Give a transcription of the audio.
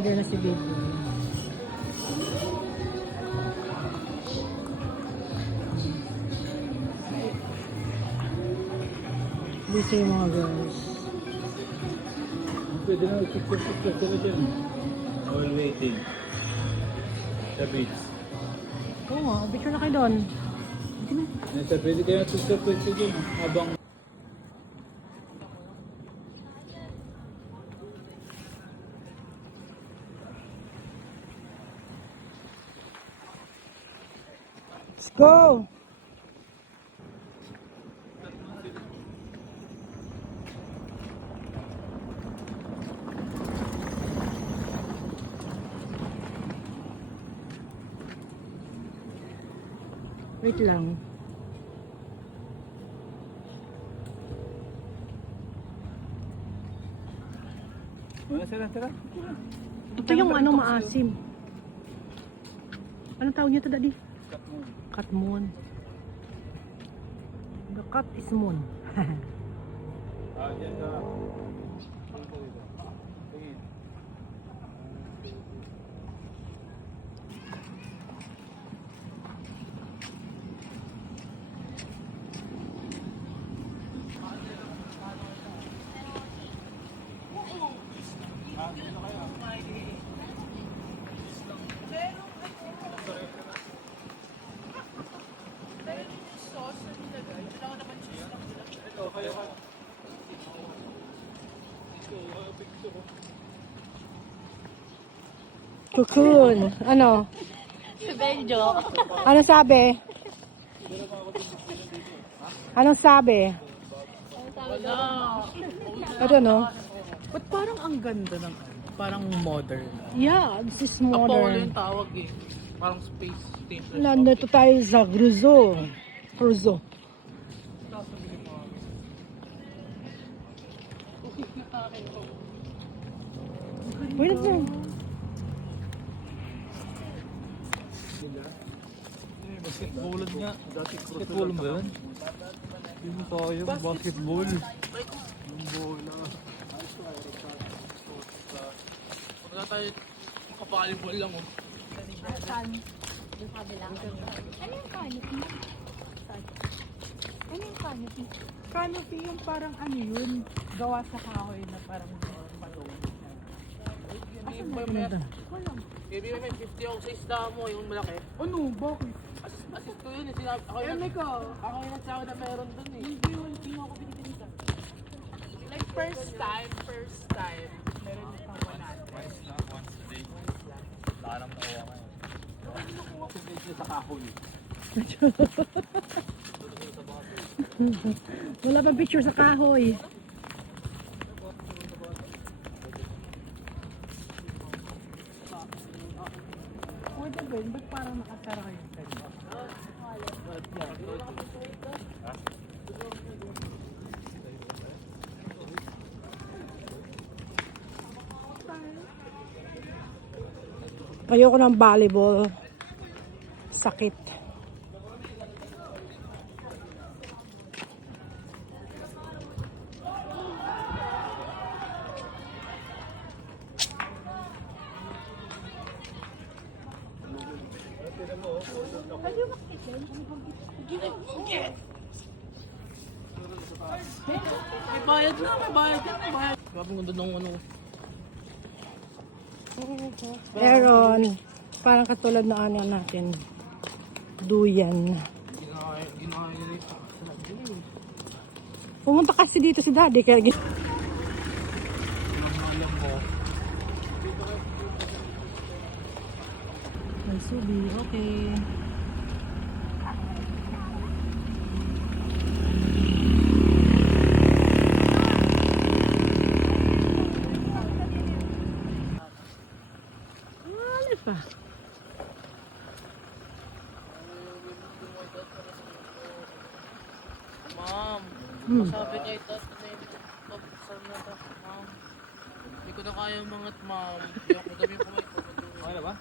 order na si Baby. Dito yung mga girls. Pwede na picture sila dyan. All waiting. Sa beach. Oo nga, picture na kayo doon. Nasa pwede kayo picture dyan. Habang Let's go! Wait lang. Tara. Ito yung ano maasim. Anong tawag niyo ito, Daddy? Cut moon. The cut is moon. Dyan ka. Cocoon. Ano? Si Benjo. Anong sabi? Anong sabi? I don't know. Ba't parang ang ganda ng parang modern? Yeah, this is Apollo modern. yung tawag eh. Parang space station. Nandito tayo sa Cruzo. Wait a minute. Basketball nga. Basketball ba yun? Hindi mo tayo. Basketball. Yung bola. Wala tayo volleyball lang oh. Yung kabila. Ano yung canopy? Ano yung canopy? Canopy yung parang ano yun, gawa sa kahoy na parang patulog. Baby, may 50 ako sa isda mo, yung malaki. Ano? Bakit? Assist ko yun eh. Sinabi, ako yun. Ako yung nagsawa na meron dun eh. Hindi mo ako binibinita. Like first time. Meron yung pang 100. Once a day. Wala nang nakuha ngayon. Sa kahoy. Wala bang picture sa kahoy? Pwede ba yun? Ba't parang nakasara kayo sa kanya? Ayoko ng volleyball. Sakit. May bayad na. Grabe ang ganda ng ano. Meron. Parang katulad na ano natin. Duyan. Ginaya rin sa Pumunta kasi dito si Daddy. Kaya May subi. Okay. Ano pa? Ma'am, sabi kay Tat na yung pabuksan na to, ma'am. Hindi ko na kaya mangat, ma'am. Hindi ako gabi ko may pabuksan. Okay na ba?